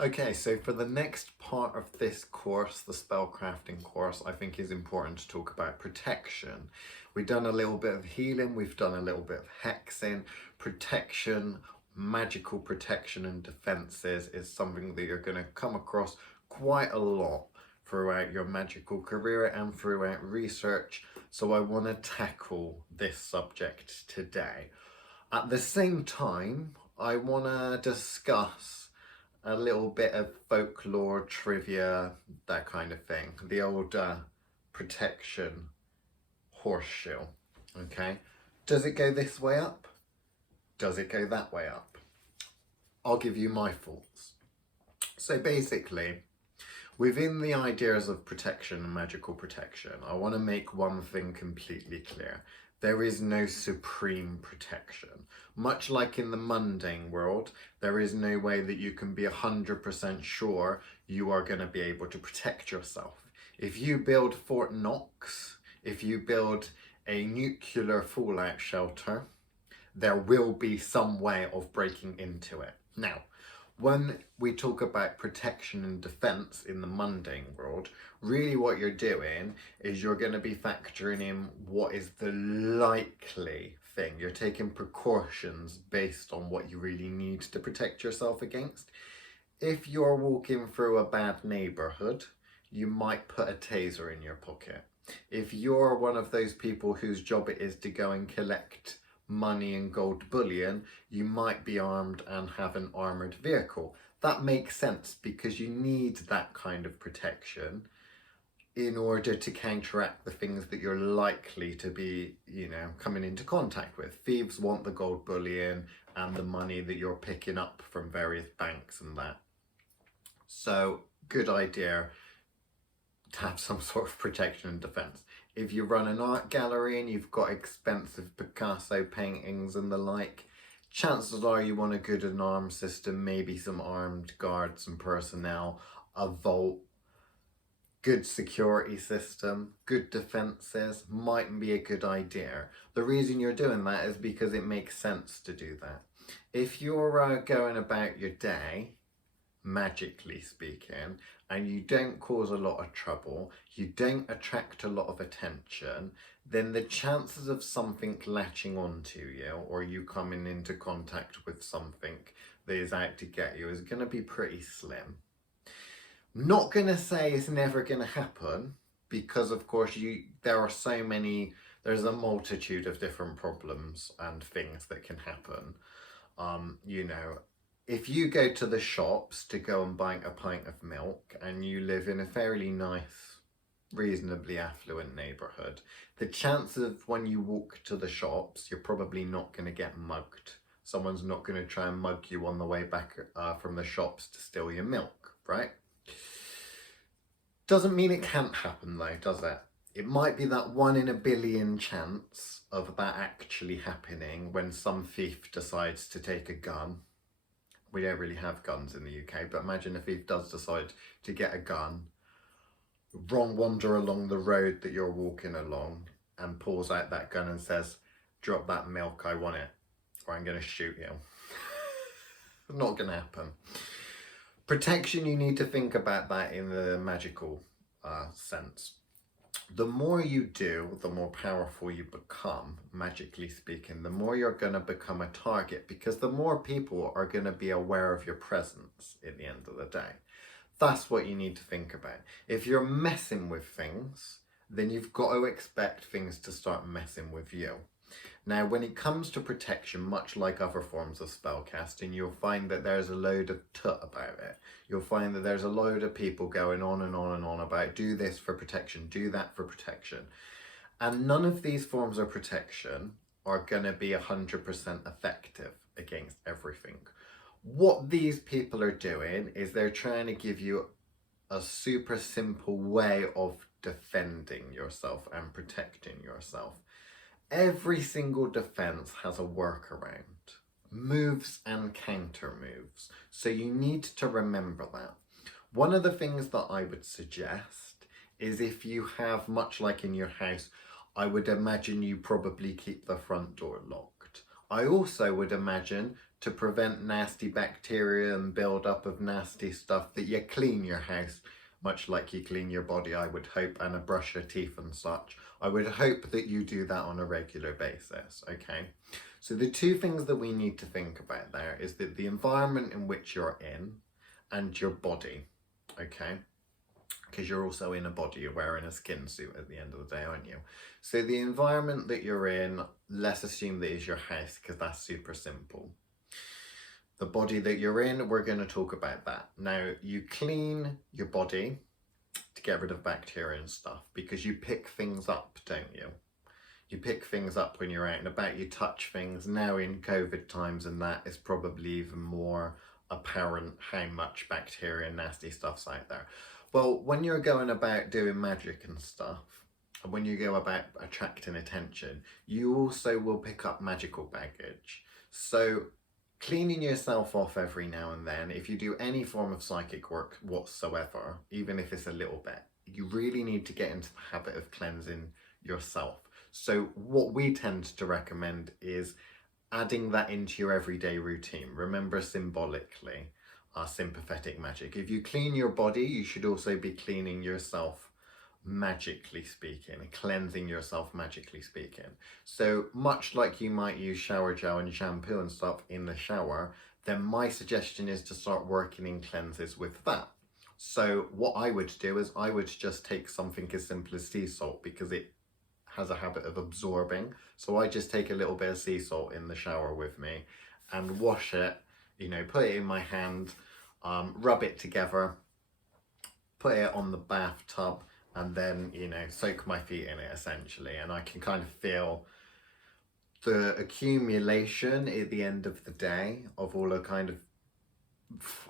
Okay, so for the next part of this course, the spellcrafting course, I think is important to talk about protection. We've done a little bit of healing, we've done a little bit of hexing. Protection, magical protection and defenses is something that you're going to come across quite a lot throughout your magical career and throughout research. So I want to tackle this subject today. At the same time, I want to discuss a little bit of folklore, trivia, that kind of thing. The old protection horseshoe, okay? Does it go this way up? Does it go that way up? I'll give you my thoughts. So basically, within the ideas of protection and magical protection, I want to make one thing completely clear. There is no supreme protection. Much like in the mundane world, there is no way that you can be 100% sure you are going to be able to protect yourself. If you build Fort Knox, if you build a nuclear fallout shelter, there will be some way of breaking into it. Now, when we talk about protection and defense in the mundane world, really what you're doing is you're going to be factoring in what is the likely thing. You're taking precautions based on what you really need to protect yourself against. If you're walking through a bad neighborhood, you might put a taser in your pocket. If you're one of those people whose job it is to go and collect money and gold bullion, you might be armed and have an armoured vehicle. That makes sense because you need that kind of protection in order to counteract the things that you're likely to be, coming into contact with. Thieves want the gold bullion and the money that you're picking up from various banks and that. So, good idea to have some sort of protection and defence. If you run an art gallery and you've got expensive Picasso paintings and the like, chances are you want a good alarm system, maybe some armed guards and personnel, a vault, good security system, good defences might be a good idea. The reason you're doing that is because it makes sense to do that. If you're going about your day, magically speaking, and you don't cause a lot of trouble, you don't attract a lot of attention, then the chances of something latching onto you or you coming into contact with something that is out to get you is going to be pretty slim. Not going to say it's never going to happen, because of course there's a multitude of different problems and things that can happen. If you go to the shops to go and buy a pint of milk and you live in a fairly nice, reasonably affluent neighbourhood, the chance of when you walk to the shops, you're probably not going to get mugged. Someone's not going to try and mug you on the way back from the shops to steal your milk, right? Doesn't mean it can't happen though, does it? It might be that 1 in a billion chance of that actually happening when some thief decides to take a gun. We don't really have guns in the UK, but imagine if he does decide to get a gun, wander along the road that you're walking along and pulls out that gun and says, "Drop that milk, I want it, or I'm going to shoot you." Not going to happen. Protection, you need to think about that in the magical sense. The more you do, the more powerful you become, magically speaking. The more you're going to become a target, because the more people are going to be aware of your presence at the end of the day. That's what you need to think about. If you're messing with things, then you've got to expect things to start messing with you. Now, when it comes to protection, much like other forms of spellcasting, you'll find that there's a load of tut about it. You'll find that there's a load of people going on and on and on about do this for protection, do that for protection. And none of these forms of protection are going to be 100% effective against everything. What these people are doing is they're trying to give you a super simple way of defending yourself and protecting yourself. Every single defense has a workaround, moves and counter moves. So you need to remember that. One of the things that I would suggest is, if you have, much like in your house, I would imagine you probably keep the front door locked. I also would imagine to prevent nasty bacteria and build up of nasty stuff, that you clean your house much like you clean your body, I would hope, and brush your teeth and such. I would hope that you do that on a regular basis, okay? So the two things that we need to think about there is that the environment in which you're in and your body, okay? Because you're also in a body, you're wearing a skin suit at the end of the day, aren't you? So the environment that you're in, let's assume that is your house, because that's super simple. The body that you're in, we're going to talk about that. Now, you clean your body to get rid of bacteria and stuff, because you pick things up, don't you? You pick things up when you're out and about, you touch things. Now in COVID times and that, is probably even more apparent how much bacteria and nasty stuff's out there. Well, when you're going about doing magic and stuff, and when you go about attracting attention, you also will pick up magical baggage. So cleaning yourself off every now and then, if you do any form of psychic work whatsoever, even if it's a little bit, you really need to get into the habit of cleansing yourself. So what we tend to recommend is adding that into your everyday routine. Remember, symbolically, sympathetic magic. If you clean your body, you should also be cleaning yourself, magically speaking, cleansing yourself magically speaking. So much like you might use shower gel and shampoo and stuff in the shower, then my suggestion is to start working in cleanses with that. So what I would do is I would just take something as simple as sea salt, because it has a habit of absorbing. So I just take a little bit of sea salt in the shower with me and wash it, you know, put it in my hand, rub it together, put it on the bathtub, and then, you know, soak my feet in it essentially. And I can kind of feel the accumulation at the end of the day of all the kind of,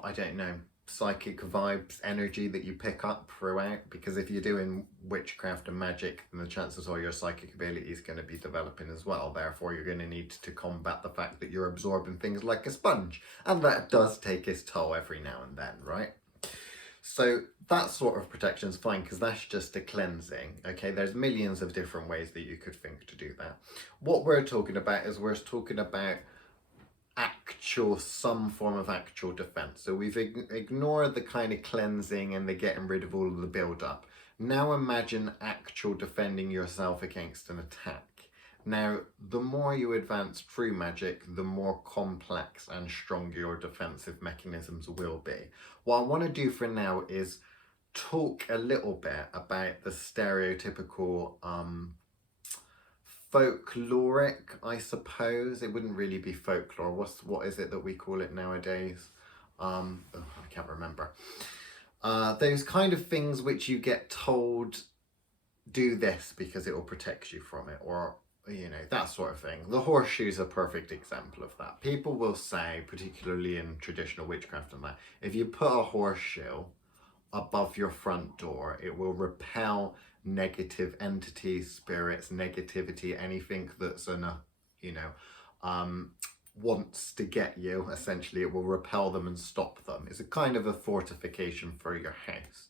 I don't know, psychic vibes, energy that you pick up throughout. Because if you're doing witchcraft and magic, then the chances are your psychic ability is going to be developing as well. Therefore, you're going to need to combat the fact that you're absorbing things like a sponge. And that does take its toll every now and then, right? So that sort of protection is fine, because that's just a cleansing, okay? There's millions of different ways that you could think to do that. What we're talking about is we're talking about some form of actual defense. So we've ignored the kind of cleansing and the getting rid of all of the build-up. Now imagine actual defending yourself against an attack. Now, the more you advance through magic, the more complex and stronger your defensive mechanisms will be. What I want to do for now is talk a little bit about the stereotypical folkloric, I suppose. It wouldn't really be folklore. What is it that we call it nowadays? I can't remember. Those kind of things which you get told, do this because it will protect you from it, or, you know, that sort of thing. The horseshoe is a perfect example of that. People will say, particularly in traditional witchcraft and that, if you put a horseshoe above your front door, it will repel negative entities, spirits, negativity, anything that's wants to get you. Essentially, it will repel them and stop them. It's a kind of a fortification for your house.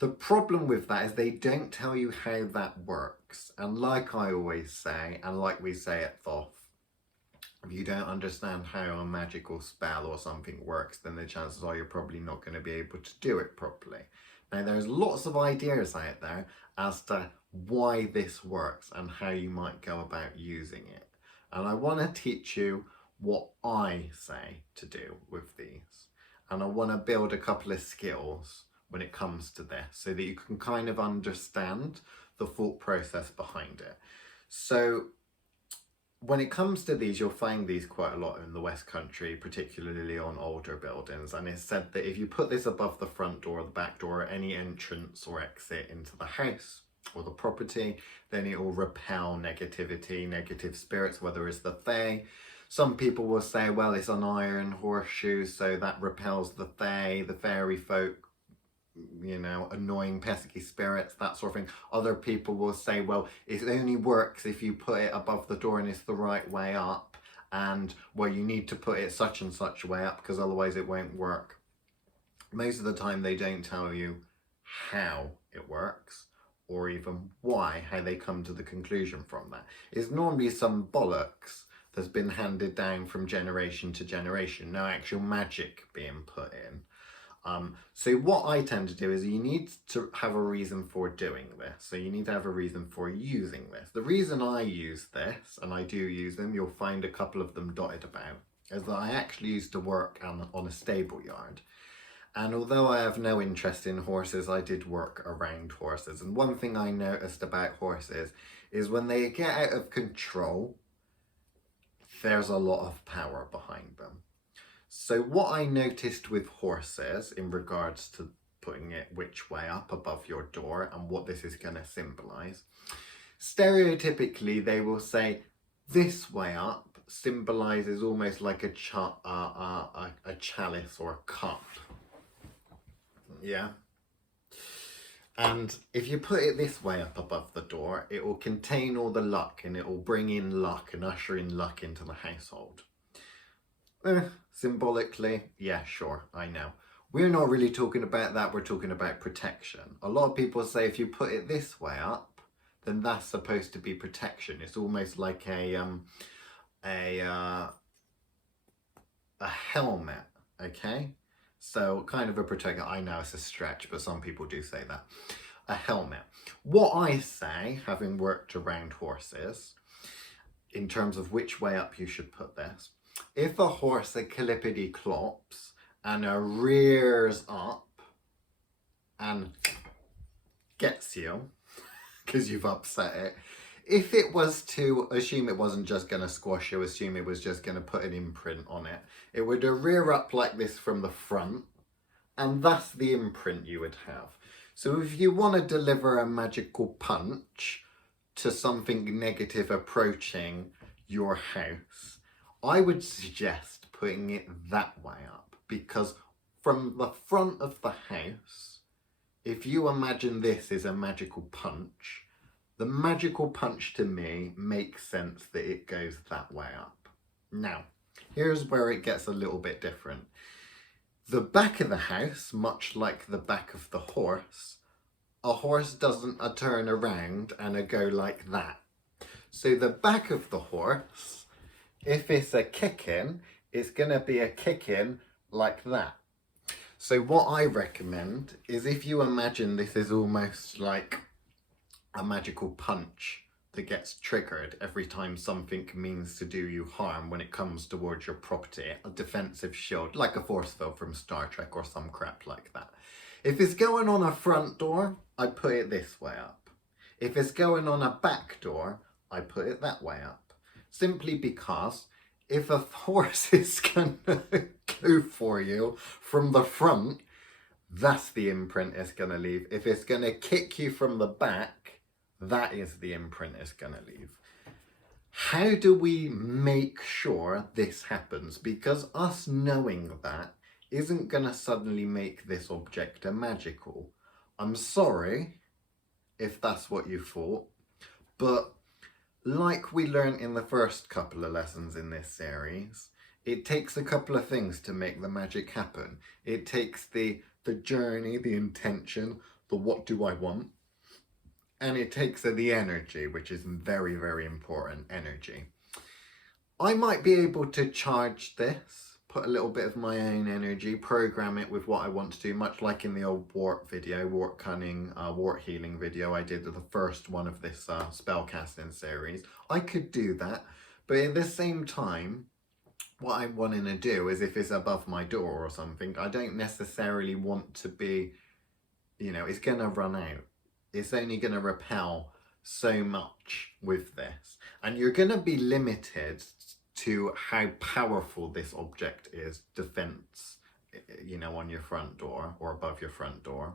The problem with that is they don't tell you how that works. And like I always say, and like we say at Thoth, if you don't understand how a magical spell or something works, then the chances are you're probably not going to be able to do it properly. Now, there's lots of ideas out there as to why this works and how you might go about using it. And I want to teach you what I say to do with these. And I want to build a couple of skills when it comes to this, so that you can kind of understand the thought process behind it. So when it comes to these, you'll find these quite a lot in the West Country, particularly on older buildings. And it's said that if you put this above the front door or the back door, or any entrance or exit into the house or the property, then it will repel negativity, negative spirits, whether it's the fae. Some people will say, well, it's an iron horseshoe, so that repels the fae, the fairy folk, you know, annoying pesky spirits, that sort of thing. Other people will say, well, it only works if you put it above the door and it's the right way up, and well, you need to put it such and such way up because otherwise it won't work. Most of the time they don't tell you how it works, or even why, how they come to the conclusion from that. It's normally some bollocks that's been handed down from generation to generation, no actual magic being put in. So what I tend to do is you need to have a reason for doing this. So you need to have a reason for using this. The reason I use this, and I do use them, you'll find a couple of them dotted about, is that I actually used to work on a stable yard. And although I have no interest in horses, I did work around horses. And one thing I noticed about horses is when they get out of control, there's a lot of power behind them. So what I noticed with horses in regards to putting it which way up above your door and what this is going to symbolize, stereotypically they will say this way up symbolizes almost like a chalice or a cup. Yeah. And if you put it this way up above the door, it will contain all the luck and it will bring in luck and usher in luck into the household. Symbolically, yeah, sure, I know. We're not really talking about that, we're talking about protection. A lot of people say if you put it this way up, then that's supposed to be protection. It's almost like a helmet, okay? So kind of a protector. I know it's a stretch, but some people do say that. A helmet. What I say, having worked around horses, in terms of which way up you should put this, if a horse clippity clops and rears up and gets you, because you've upset it, if it was to assume it wasn't just going to squash you, assume it was just going to put an imprint on it, it would rear up like this from the front, and that's the imprint you would have. So if you want to deliver a magical punch to something negative approaching your house, I would suggest putting it that way up, because from the front of the house, if you imagine this is a magical punch, the magical punch to me makes sense that it goes that way up. Now, here's where it gets a little bit different. The back of the house, much like the back of the horse, a horse doesn't turn around and go like that. So the back of the horse, if it's a kicking, it's going to be a kicking like that. So what I recommend is if you imagine this is almost like a magical punch that gets triggered every time something means to do you harm when it comes towards your property, a defensive shield, like a force field from Star Trek or some crap like that. If it's going on a front door, I put it this way up. If it's going on a back door, I put it that way up. Simply because if a horse is going to go for you from the front, that's the imprint it's going to leave. If it's going to kick you from the back, that is the imprint it's going to leave. How do we make sure this happens? Because us knowing that isn't going to suddenly make this object a magical. I'm sorry if that's what you thought, but like we learned in the first couple of lessons in this series, it takes a couple of things to make the magic happen. It takes the journey, the intention, the what do I want, and it takes the energy, which is very, very important, energy. I might be able to charge this, put a little bit of my own energy, program it with what I want to do, much like in the old Wort video, Wort Cunning, Wort Healing video I did, the first one of this spell casting series. I could do that, but at the same time, what I'm wanting to do is if it's above my door or something, I don't necessarily want to be, it's going to run out. It's only going to repel so much with this. And you're going to be limited to how powerful this object is, defense, on your front door or above your front door,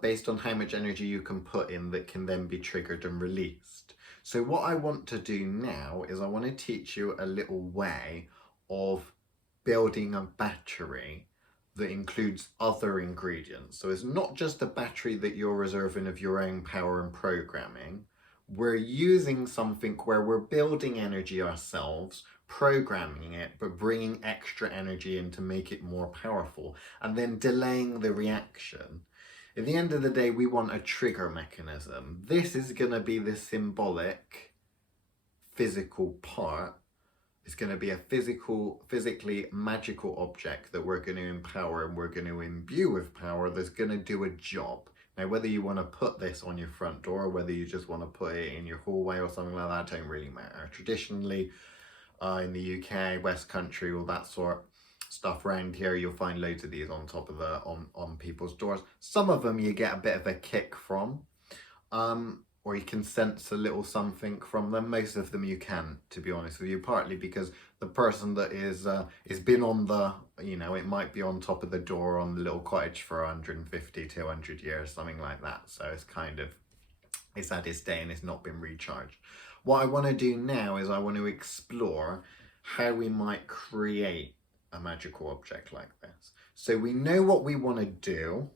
based on how much energy you can put in that can then be triggered and released. So what I want to do now is I want to teach you a little way of building a battery that includes other ingredients. So it's not just a battery that you're reserving of your own power and programming. We're using something where we're building energy ourselves, programming it, but bringing extra energy in to make it more powerful, and then delaying the reaction. At the end of the day, we want a trigger mechanism. This is going to be the symbolic, physical part It's going to be a physically magical object that we're going to empower and we're going to imbue with power that's going to do a job. Now, whether you want to put this on your front door, whether you just want to put it in your hallway or something like that, don't really matter. Traditionally, in the UK, West Country, all that sort stuff around here, you'll find loads of these on top of the on people's doors. Some of them you get a bit of a kick from, or you can sense a little something from them. Most of them you can, to be honest with you, partly because the person that is been on the, you know, it might be on top of the door on the little cottage for 150, 200 years, something like that. So it's kind of, it's had its day and it's not been recharged. What I want to do now is I want to explore how we might create a magical object like this. So we know what we want to do.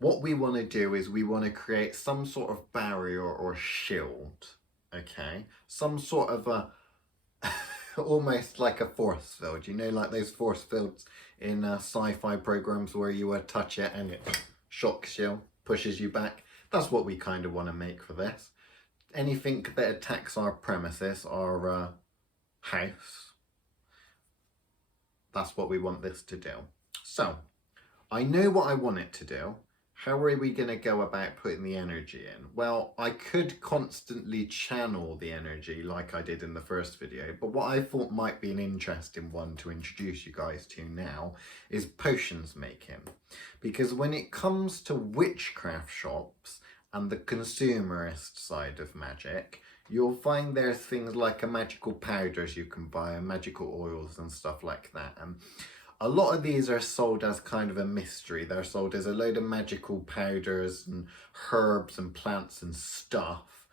What we want to do is we want to create some sort of barrier or shield, okay? Some sort of a, almost like a force field, you know, like those force fields in sci-fi programs where you touch it and it shocks you, pushes you back. That's what we kind of want to make for this. Anything that attacks our premises, our house, that's what we want this to do. So, I know what I want it to do. How are we going to go about putting the energy in? Well, I could constantly channel the energy like I did in the first video, but what I thought might be an interesting one to introduce you guys to now is potions making. Because when it comes to witchcraft shops and the consumerist side of magic, you'll find there's things like a magical powders you can buy and magical oils and stuff like that. And a lot of these are sold as kind of a mystery. They're sold as a load of magical powders and herbs and plants and stuff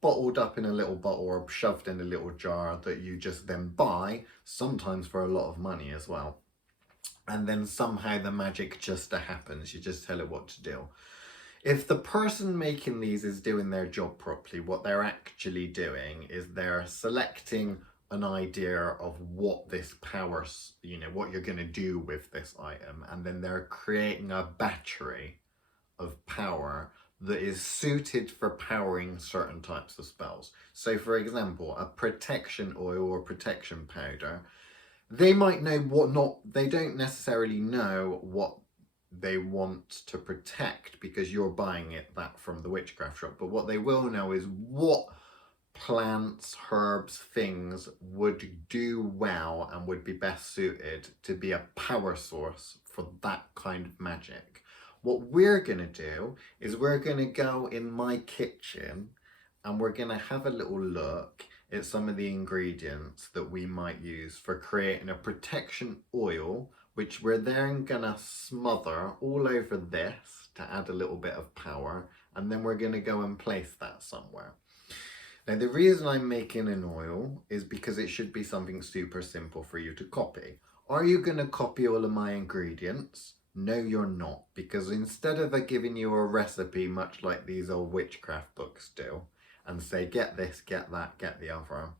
bottled up in a little bottle or shoved in a little jar that you just then buy, sometimes for a lot of money as well. And then somehow the magic just happens. You just tell it what to do. If the person making these is doing their job properly, what they're actually doing is they're selecting an idea of what this power, you know, what you're going to do with this item, and then they're creating a battery of power that is suited for powering certain types of spells. So for example, a protection oil or protection powder, they might know what not, they don't necessarily know what they want to protect because you're buying that from the witchcraft shop, but what they will know is what plants, herbs, things would do well and would be best suited to be a power source for that kind of magic. What we're going to do is we're going to go in my kitchen and we're going to have a little look at some of the ingredients that we might use for creating a protection oil, which we're then going to smother all over this to add a little bit of power, and then we're going to go and place that somewhere. Now, the reason I'm making an oil is because it should be something super simple for you to copy. Are you going to copy all of my ingredients? No, you're not, because instead of giving you a recipe much like these old witchcraft books do, and say, get this, get that, get the other,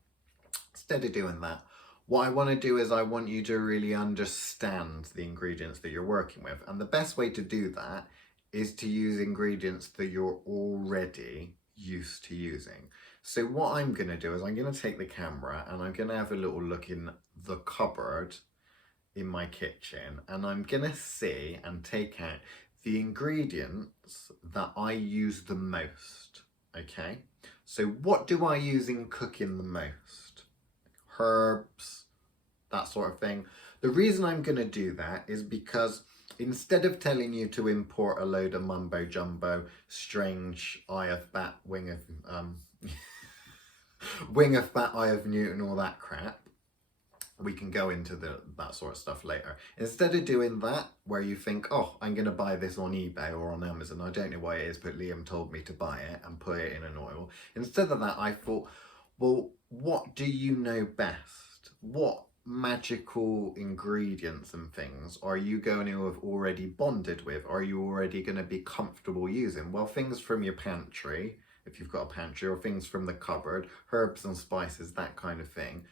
instead of doing that, what I want to do is I want you to really understand the ingredients that you're working with. And the best way to do that is to use ingredients that you're already used to using. So what I'm going to do is I'm going to take the camera and I'm going to have a little look in the cupboard in my kitchen, and I'm going to see and take out the ingredients that I use the most. Okay, so what do I use in cooking the most? Herbs, that sort of thing. The reason I'm going to do that is because instead of telling you to import a load of mumbo jumbo, strange eye of bat, wing of bat, eye of Newton, all that crap, we can go into that sort of stuff later. Instead of doing that, where you think, oh, I'm going to buy this on eBay or on Amazon, I don't know why it is, but Liam told me to buy it and put it in an oil. Instead of that, I thought, well, what do you know best? What magical ingredients and things are you going to have already bonded with? Are you already going to be comfortable using? Well, things from your pantry, if you've got a pantry, or things from the cupboard, herbs and spices, that kind of thing.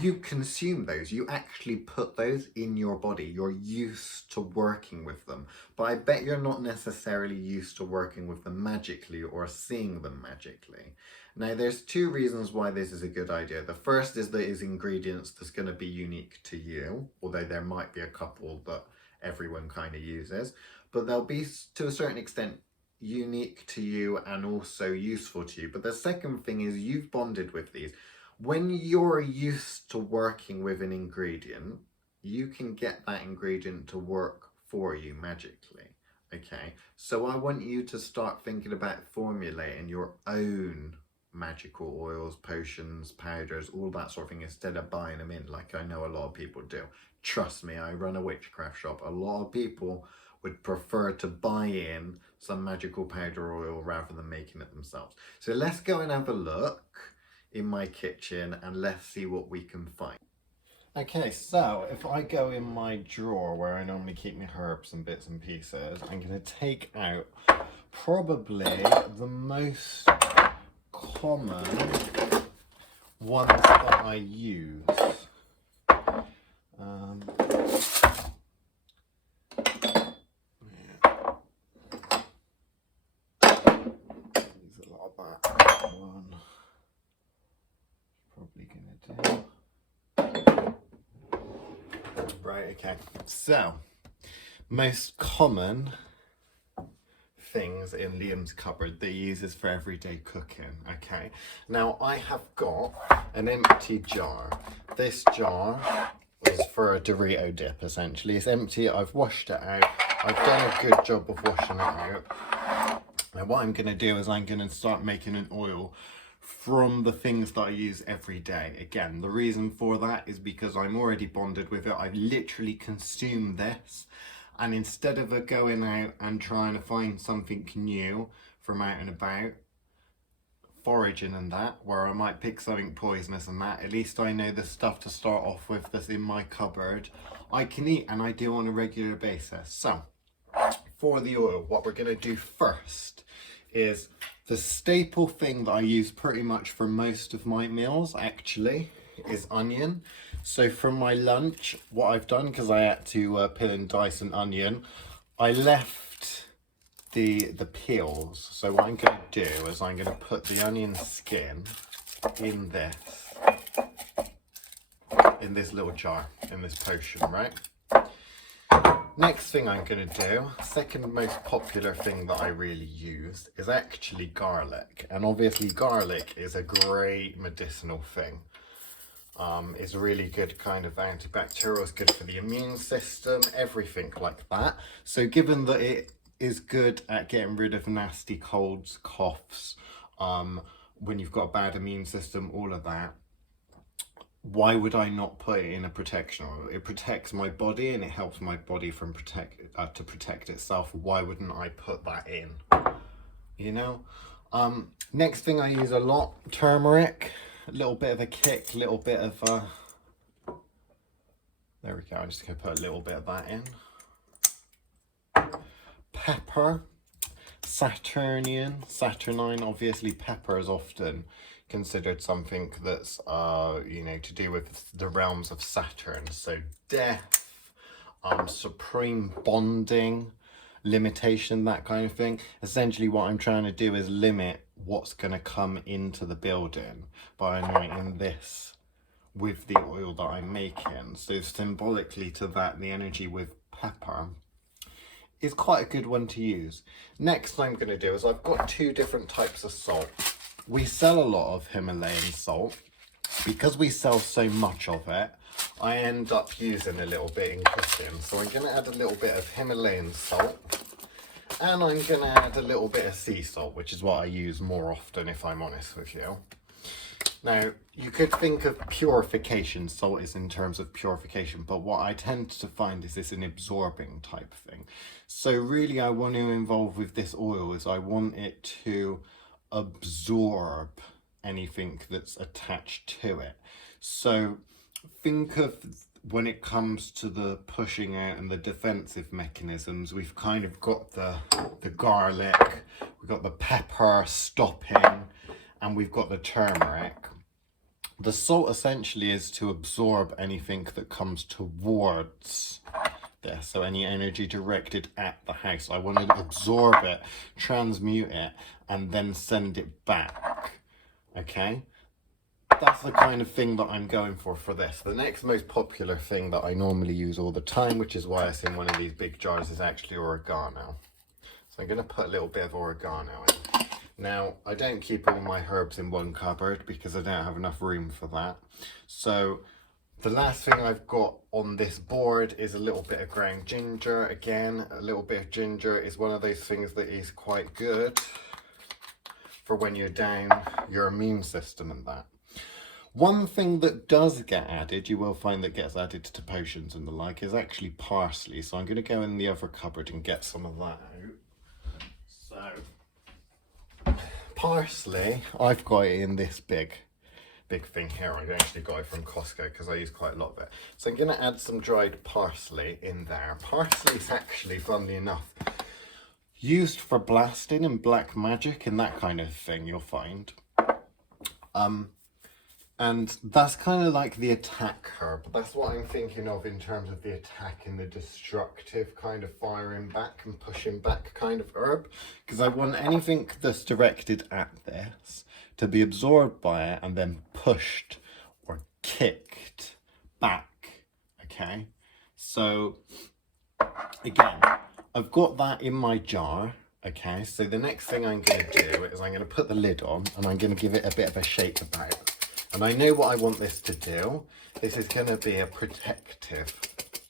you consume those, you actually put those in your body, you're used to working with them, but I bet you're not necessarily used to working with them magically or seeing them magically. Now there's two reasons why this is a good idea. The first is that it's ingredients that's going to be unique to you, although there might be a couple that everyone kind of uses, but they'll be to a certain extent unique to you and also useful to you. But the second thing is you've bonded with these. When you're used to working with an ingredient, you can get that ingredient to work for you magically. Okay, so I want you to start thinking about formulating your own magical oils, potions, powders, all that sort of thing, instead of buying them in like I know a lot of people do. Trust me, I run a witchcraft shop. A lot of people would prefer to buy in some magical powder oil rather than making it themselves. So let's go and have a look in my kitchen and let's see what we can find. Okay, so if I go in my drawer where I normally keep my herbs and bits and pieces, I'm going to take out probably the most common ones that I use. Use a lot of that one. Probably gonna do. Right, okay. So, most common things in Liam's cupboard that he uses for everyday cooking. Okay, now I have got an empty jar. This jar is for a Dorito dip, essentially. It's empty. I've washed it out. I've done a good job of washing it out. Now what I'm going to do is I'm going to start making an oil from the things that I use every day. Again, the reason for that is because I'm already bonded with it. I've literally consumed this, and instead of going out and trying to find something new from out and about, foraging and that, where I might pick something poisonous and that, at least I know the stuff to start off with that's in my cupboard I can eat, and I do on a regular basis. So for the oil, what we're going to do first is the staple thing that I use pretty much for most of my meals actually is onion. So from my lunch, what I've done, because I had to peel and dice an onion, I left the peels. So what I'm going to do is I'm going to put the onion skin in this little jar, in this potion, right? Next thing I'm going to do, second most popular thing that I really use, is actually garlic. And obviously garlic is a great medicinal thing. It's really good kind of antibacterial, it's good for the immune system, everything like that. So given that it is good at getting rid of nasty colds, coughs, when you've got a bad immune system, all of that, why would I not put it in a protection oil? It protects my body and it helps my body from to protect itself. Why wouldn't I put that in? You know? Next thing I use a lot, turmeric. A little bit of a kick, a little bit of there we go, I'm just going to put a little bit of that in. Pepper, saturnine, obviously pepper is often considered something that's you know, to do with the realms of Saturn. So death, supreme bonding, limitation, that kind of thing. Essentially what I'm trying to do is limit what's going to come into the building by anointing this with the oil that I'm making. So symbolically to that, the energy with pepper is quite a good one to use. Next I'm going to do is I've got two different types of salt. We sell a lot of Himalayan salt. Because we sell so much of it, I end up using a little bit in cooking. So I'm going to add a little bit of Himalayan salt, and I'm going to add a little bit of sea salt, which is what I use more often, if I'm honest with you. Now, you could think of purification, salt is in terms of purification, but what I tend to find is it's an absorbing type thing. So really I want to involve with this oil is I want it to absorb anything that's attached to it. So think of when it comes to the pushing out and the defensive mechanisms, we've kind of got the garlic, we've got the pepper stopping, and we've got the turmeric. The salt essentially is to absorb anything that comes towards this, so any energy directed at the house. I want to absorb it, transmute it, and then send it back. Okay? That's the kind of thing that I'm going for this. The next most popular thing that I normally use all the time, which is why it's in one of these big jars, is actually oregano. So I'm going to put a little bit of oregano in. Now, I don't keep all my herbs in one cupboard because I don't have enough room for that. So the last thing I've got on this board is a little bit of ground ginger. Again, a little bit of ginger is one of those things that is quite good for when you're down your immune system and that. One thing that does get added, you will find that gets added to potions and the like, is actually parsley. So I'm going to go in the other cupboard and get some of that out. So, parsley, I've got it in this big thing here. I actually got it from Costco because I use quite a lot of it. So I'm going to add some dried parsley in there. Parsley is actually, funnily enough, used for blasting and black magic and that kind of thing, you'll find. And that's kind of like the attack herb. That's what I'm thinking of in terms of the attack and the destructive kind of firing back and pushing back kind of herb. Because I want anything that's directed at this to be absorbed by it and then pushed or kicked back. Okay? So, again, I've got that in my jar. Okay? So the next thing I'm going to do is I'm going to put the lid on and I'm going to give it a bit of a shake about. And I know what I want this to do. This is going to be a protective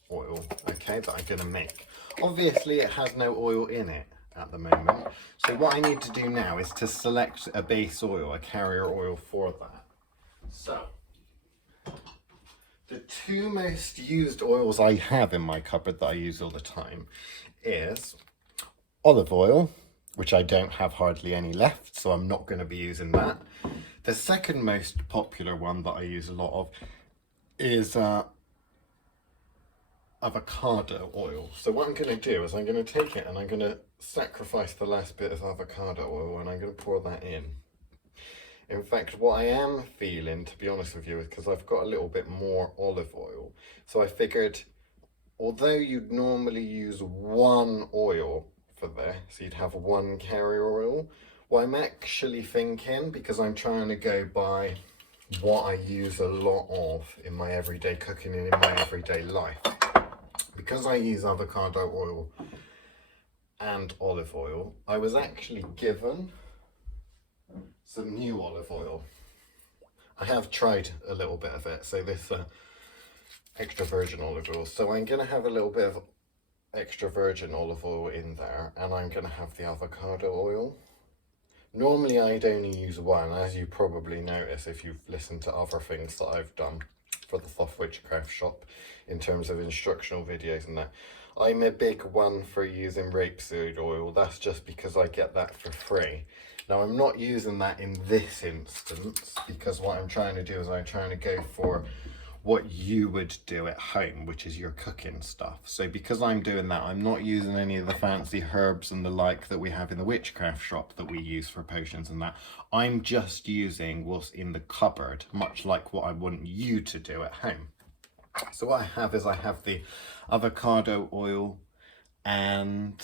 oil, okay, that I'm going to make. Obviously, it has no oil in it at the moment. So what I need to do now is to select a base oil, a carrier oil for that. So, the two most used oils I have in my cupboard that I use all the time is olive oil, which I don't have hardly any left, so I'm not going to be using that. The second most popular one that I use a lot of is avocado oil. So what I'm going to do is I'm going to take it and I'm going to sacrifice the last bit of avocado oil and I'm going to pour that in. In fact, what I am feeling, to be honest with you, is because I've got a little bit more olive oil. So I figured, although you'd normally use one oil for this, you'd have one carrier oil. What I'm actually thinking, because I'm trying to go by what I use a lot of in my everyday cooking and in my everyday life, because I use avocado oil and olive oil, I was actually given some new olive oil. I have tried a little bit of it, so this extra virgin olive oil. So I'm going to have a little bit of extra virgin olive oil in there, and I'm going to have the avocado oil. Normally I'd only use one, as you probably notice if you've listened to other things that I've done for the Thoth Witchcraft Shop in terms of instructional videos and that. I'm a big one for using rapeseed oil. That's just because I get that for free. Now I'm not using that in this instance because what I'm trying to do is I'm trying to go for what you would do at home, which is your cooking stuff. So because I'm doing that, I'm not using any of the fancy herbs and the like that we have in the witchcraft shop that we use for potions and that. I'm just using what's in the cupboard, much like what I want you to do at home. So what I have is I have the avocado oil and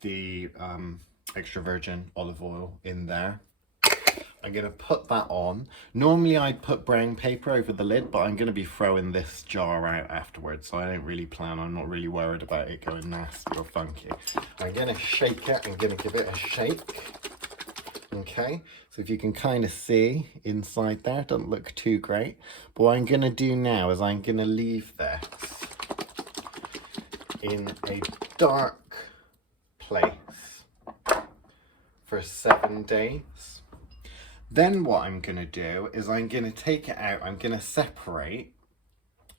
the extra virgin olive oil in there. I'm going to put that on. Normally I'd put brown paper over the lid, but I'm going to be throwing this jar out afterwards, so I don't really plan, I'm not really worried about it going nasty or funky. I'm going to shake it, I'm going to give it a shake. Okay, so if you can kind of see inside there, it doesn't look too great. But what I'm going to do now is I'm going to leave this in a dark place for 7 days. Then what I'm going to do is I'm going to take it out, I'm going to separate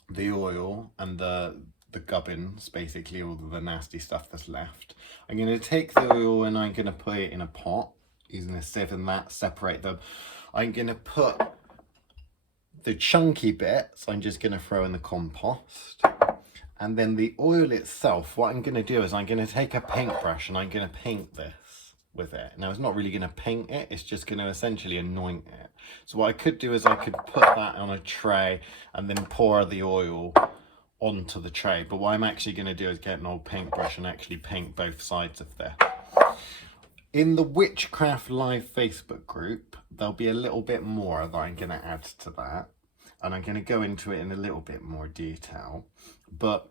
the oil and the gubbins, basically all the nasty stuff that's left. I'm going to take the oil and I'm going to put it in a pot, using a sieve and that, separate them. I'm going to put the chunky bits, I'm just going to throw in the compost. And then the oil itself, what I'm going to do is I'm going to take a paintbrush and I'm going to paint this with it. Now it's not really going to paint it, it's just going to essentially anoint it. So what I could do is I could put that on a tray and then pour the oil onto the tray. But what I'm actually going to do is get an old paintbrush and actually paint both sides of there. In the Witchcraft Live Facebook group, there'll be a little bit more that I'm going to add to that. And I'm going to go into it in a little bit more detail. But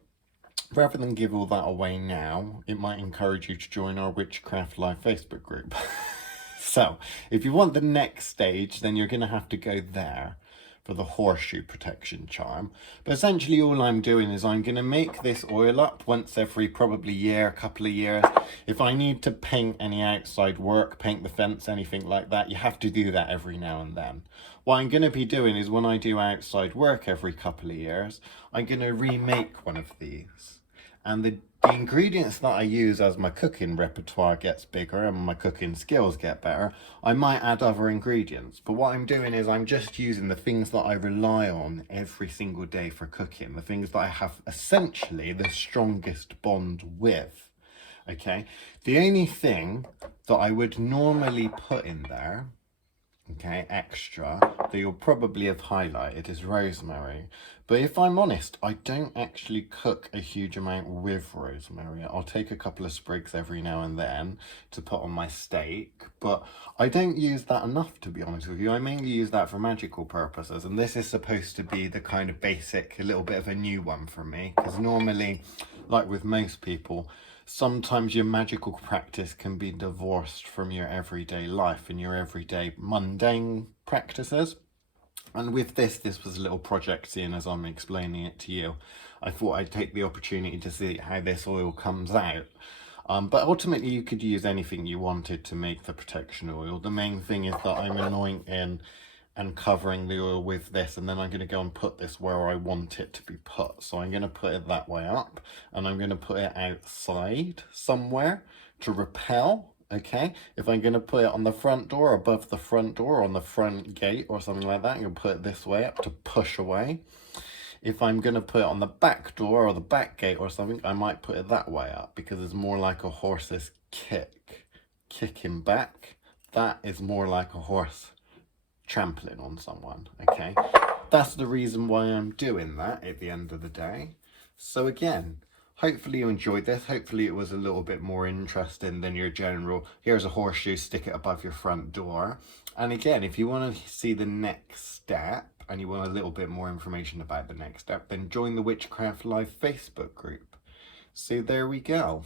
rather than give all that away now, it might encourage you to join our Witchcraft Live Facebook group. So, if you want the next stage, then you're going to have to go there for the horseshoe protection charm. But essentially all I'm doing is I'm going to make this oil up once every probably year, couple of years. If I need to paint any outside work, paint the fence, anything like that, you have to do that every now and then. What I'm going to be doing is when I do outside work every couple of years, I'm going to remake one of these. And the ingredients that I use as my cooking repertoire gets bigger and my cooking skills get better, I might add other ingredients. But what I'm doing is I'm just using the things that I rely on every single day for cooking, the things that I have essentially the strongest bond with. Okay, the only thing that I would normally put in there, okay, extra, that you'll probably have highlighted is rosemary. But if I'm honest, I don't actually cook a huge amount with rosemary. I'll take a couple of sprigs every now and then to put on my steak, but I don't use that enough, to be honest with you. I mainly use that for magical purposes, and this is supposed to be the kind of basic, a little bit of a new one for me, because normally, like with most people, sometimes your magical practice can be divorced from your everyday life and your everyday mundane practices. And with this was a little project, seeing as I'm explaining it to you. I thought I'd take the opportunity to see how this oil comes out. But ultimately you could use anything you wanted to make the protection oil. The main thing is that I'm anointing and covering the oil with this, and then I'm going to go and put this where I want it to be put. So I'm going to put it that way up, and I'm going to put it outside somewhere to repel. Okay, if I'm going to put it on the front door, above the front door, on the front gate or something like that, I'm going to put it this way up to push away. If I'm going to put it on the back door or the back gate or something, I might put it that way up, because it's more like a horse's kicking back. That is more like a horse trampling on someone. Okay, that's the reason why I'm doing that at the end of the day. So again, hopefully you enjoyed this. Hopefully it was a little bit more interesting than your general, here's a horseshoe, stick it above your front door. And again, if you want to see the next step and you want a little bit more information about the next step, then join the Witchcraft Live Facebook group. So there we go.